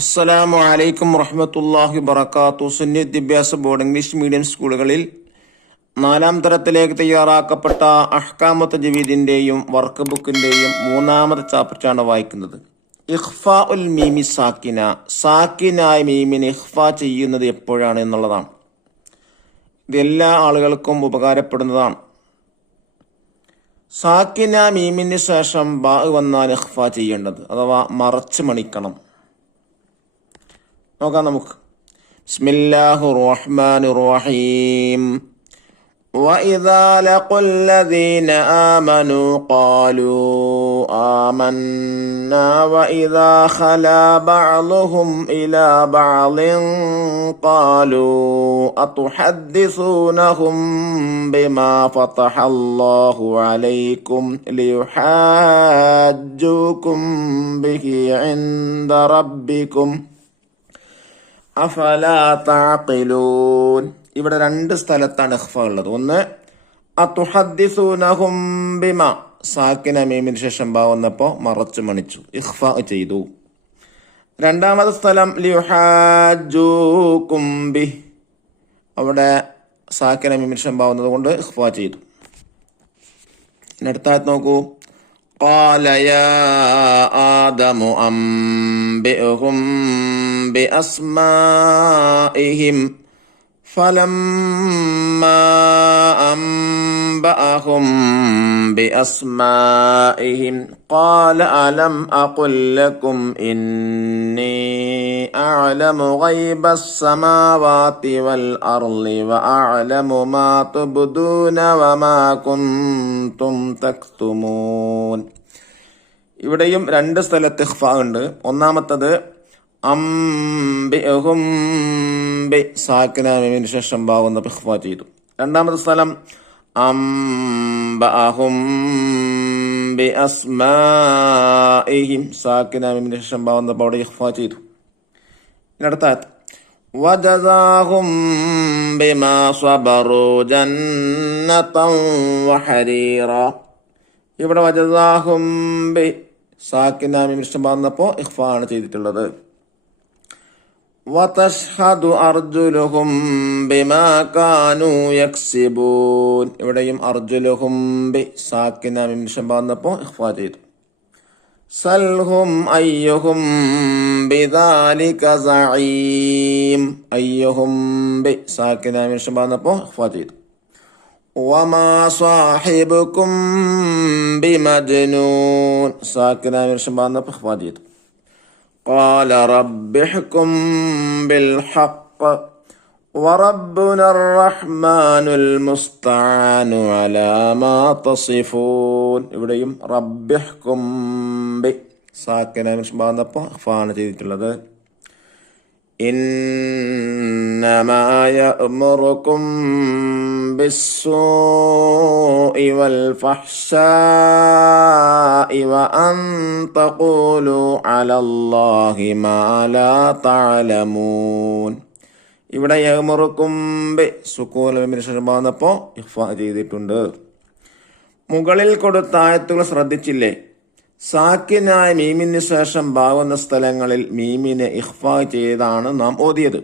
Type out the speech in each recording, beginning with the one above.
അസ്സലാമു അലൈക്കും വറഹ്മത്തുള്ളാഹി വബറകാതുഹു. സുന്നി വിദ്യാഭ്യാസ ബോർഡ് ഇംഗ്ലീഷ് മീഡിയം സ്കൂളുകളിൽ 4ാം തരത്തിലേക്ക് തയ്യാറാക്കപ്പെട്ട അഹ്കാമു തജ്വീദിന്റെയും വർക്ക് ബുക്കിന്റെയും 3ാമത്തെ ചാപ്റ്ററാണ് വായിക്കുന്നത്. ഇഖ്ഫാ ഉൽ മീമി സാക്കിന, സാക്കിനായ മീമിനെ ഇഖ്ഫാ ചെയ്യുന്നത് എപ്പോഴാണ് എന്നുള്ളതാണ്. ഇത് എല്ലാ ആളുകൾക്കും ഉപകാരപ്പെടുന്നതാണ്. സാക്കിന മീമിന് ശേഷം ബാ വന്നാൽ ഇഖ്ഫാ ചെയ്യേണ്ടത്, അഥവാ മറച്ച് മണിക്കണം. നോക്കാം നമുക്ക്. ബിസ്മില്ലാഹിർ റഹ്മാനിർ റഹീം. വഇദാ ലഖുൽ ലദീന ആമനൂ ഖാലൂ ആമന്നാ വഇദാ ഖലാ ബഅ്ളുഹും ഇലാ ബഅ്ളിൻ ഖാലൂ അതുഹദ്ദിസൂനഹും ബിമാ ഫതഹല്ലാഹു അലൈക്കും ലിയുഹാജ്ജൂകും ബിഹി ഇൻദ റബ്ബിക്കും അഫലാ തഅഖിലൂൻ. ഇവിടെ 2 സ്ഥലത്താണ് ഇഖ്ഫ ഉള്ളത്. ഒന്ന് അതുഹദ്ദിസൂനഹും ബിമാ, സാക്കിന മീമിന് ശേഷം ബാ വന്നപ്പോൾ മറച്ചു മണിച്ചു, ഇഖ്ഫ ചെയ്തു. 2ാമത്തെ സ്ഥലം ലിയുഹാജ്ജൂകും ബിഹി, അവിടെ സാക്കിന മീമിന് ശേഷം ബാ വന്നത് കൊണ്ട് ഇഖ്ഫ ചെയ്തു. അടുത്ത ആയത്ത് നോക്കൂ. قال يا آدم أنبئهم بأسمائهم فلما أنبأهم بأسمائهم قال ألم أقل لكم إني أعلم غيب السماوات والأرض وأعلم ما تبدون وما كنتم تكتمون. ഇവിടെയും 2 സ്ഥലത്ത് ഇഖ്ഫ ഉണ്ട്. ഒന്നാമത്തത് അംബിഅഹും ബി, സാക്കിന മീമിന് ശേഷം ബാ വന്നപ്പോൾ ഇഖ്ഫ ചെയ്തു. 2ാമത്തെ സ്ഥലം അംബഅഹും ബി അസ്മാഇഹിം, സാക്കിന മീമിന് ശേഷം ബാ വന്നപ്പോൾ അവിടെ ഇഖ്ഫ ചെയ്തു. അടുത്ത ആയത്ത് വജസാഹും ബിമാ സബറു ജന്നതൻ വഹരീറ. ഇവിടെ വജസാഹും ബി, സാക്കിന മീമിന് ശേഷം ബാ വന്നപ്പോൾ ഇഖ്ഫ ആണ് ചെയ്തിട്ടുള്ളത്. വതഷ്ഹദു അർജുലുഹും ബിമാ കാനൂ യക്സിബൂൻ. ഇവിടെയും അർജുലുഹും ബി, സാക്കിന മീമിന് ശേഷം ബാ വന്നപ്പോൾ ഇഖ്ഫ ചെയ്തു. സൽഹും അയ്യുഹും ബിദാലിക സഈം. അയ്യുഹും ബി, സാക്കിന മീമിന് ശേഷം ബാ വന്നപ്പോൾ ഇഖ്ഫ ചെയ്തു. വമാ സാഹിബുക്കും ബിമജ്നൂൻ, സാക്കിന മീമിന് ശേഷം ബാ വന്നപ്പോൾ ഇഖ്ഫ ചെയ്തു. قال رب احكم بالحق وربنا الرحمن المستعان على ما تصفون. ഇവിടെയും റബ്ബിഹ്കും ബി, സാക്കിന വന്നപ്പോൾ ഇഖ്ഫാണ് ചെയ്തിട്ടുള്ളത്. ഇന്നമാ യഅ്മുറുകും ബിസ്സൂഇ വൽ ഫഹ്ശാഇ വഅൻ തഖൂലു അലല്ലാഹി മാ ലാ തഅലമൂൻ. ഇവിടെ യഅ്മുറുകും ബി, സുകൂൻ വന്നപ്പോൾ ഇഖ്ഫാ ചെയ്തിട്ടുണ്ട്. മുകളിൽ കൊടുത്ത ആയത്തുകൾ ശ്രദ്ധിച്ചില്ലേ? സാക്കിനായ മീമിന് ശേഷം ബാവുന്ന സ്ഥലങ്ങളിൽ മീമിനെ ഇഖ്ഫാ ചെയ്താണ് നാം ഓതിയത്.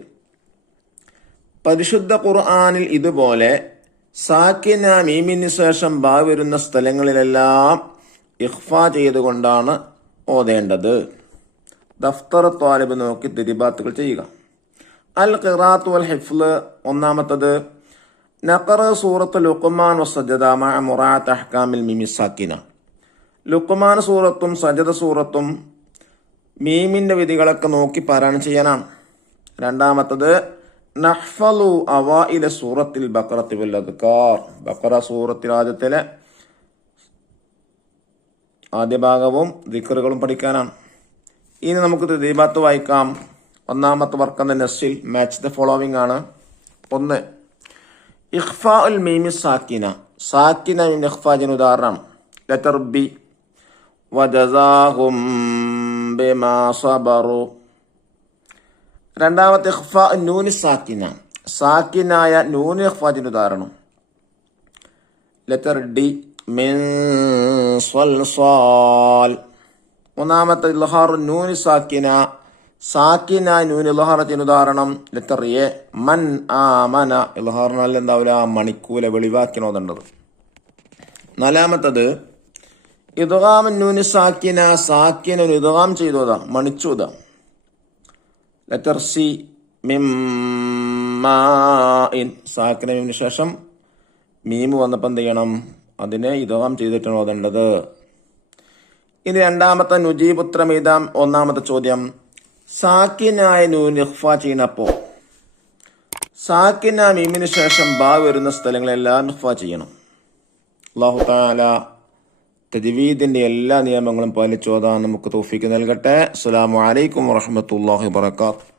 പരിശുദ്ധ ഖുർആനിൽ ഇതുപോലെ സാക്കിന മീമിന് ശേഷം ബാ വരുന്ന സ്ഥലങ്ങളിലെല്ലാം ഇഖ്ഫാ ചെയ്തുകൊണ്ടാണ് ഓതേണ്ടത്. ദഫ്തർ ത്വാലിബ് നോക്കി തിരിബാത്തുകൾ ചെയ്യുക. അൽ ഖിറാഅത്ത് വൽ ഹിഫ്ള്. ഒന്നാമത്തത് നഖറ സൂറത്തുൽ ലുഖ്മാൻ വസ്സജദ മഅ മുറാഅത്ത് അഹ്കാമിൽ മീമി സാക്കിന. ലുഖ്മാൻ സൂറത്തും സജദ സൂറത്തും മീമിന്റെ വിധികളൊക്കെ നോക്കി പാരായണം ചെയ്യാനാണ്. 2ാമത്തത് നഹ്ഫളു അവൈല സൂറത്തിൽ ബഖറത്തി വൽ അദ്കാർ. ബഖറ സൂറത്തിൽ ആദ്യ ഭാഗവും ദിക്റുകളും പഠിക്കാനാണ്. ഇനി നമുക്ക് തദ്ബീബാത്ത് വായിക്കാം. 1ാമത്തെ വർക്കെന്ന നസ്സിൽ മാച്ച് ദ ഫോളോവിംഗ് ആണ്. 1. ഇഖ്ഫാ ഉൽ മീമി സാക്കിന, സാക്കിന മീമിന് ഇഖ്ഫാ ചെയ്യുന്ന ഉദാഹരണം ലെറ്റർ ബി. വജസാഹും ബിമാ സബറു. 2ാമത്തെ ഇഖ്ഫാ നൂനി സാക്കിന, സാക്കിനായ നൂന് ഇഖ്ഫാ ചെയ്യുന്ന ഉദാഹരണം ലെറ്റർ ഡി. മിൻ സ്വൽസാൽ. മൂന്നാമത്തെ ഇൽഹാറു നൂനി സാക്കിന, സാക്കിനായ നൂൻ ഇൽഹാറത്തിന് ഉദാഹരണം ലെറ്റർ എ, മൻ ആമന. ഇൽഹാറിനാൽ എന്താവില്ല, മണിക്കൂല വെളിവാക്കിനോതേണ്ടത്. നാലാമത്തത് ഇദ്ഗാം നൂന് സാക്കിന, സാക്കിനൊരു ഇദ്ഗാം ചെയ്തോതാ, മണിച്ചോതാ. Letter C, മിമ്മാഇൻ. സാക്കിന മീമിന് ശേഷം മീമ് വന്നപ്പോൾ എന്ത് ചെയ്യണം, അതിനെ ഇദ്ഗാം ചെയ്തിട്ടാണ് ഓതേണ്ടത്. ഇനി രണ്ടാമത്തെ നുജീബുത്രം എഴുതാം. ഒന്നാമത്തെ ചോദ്യം, സാക്കിനായ നൂൻ ഇഖ്ഫ ചെയ്യണപ്പോ സാക്കിന മീമിന് ശേഷം ബാ വരുന്ന സ്ഥലങ്ങളെല്ലാം ഇഖ്ഫ ചെയ്യണം. അല്ലാഹു തആല തജ്വീദിന്റെ എല്ലാ നിയമങ്ങളും പാലിച്ചോതാൻ നമുക്ക് തൗഫീഖ് നൽകട്ടെ. അസ്സലാമു അലൈക്കും വറഹ്മത്തുള്ളാഹി വബറകാതുഹു.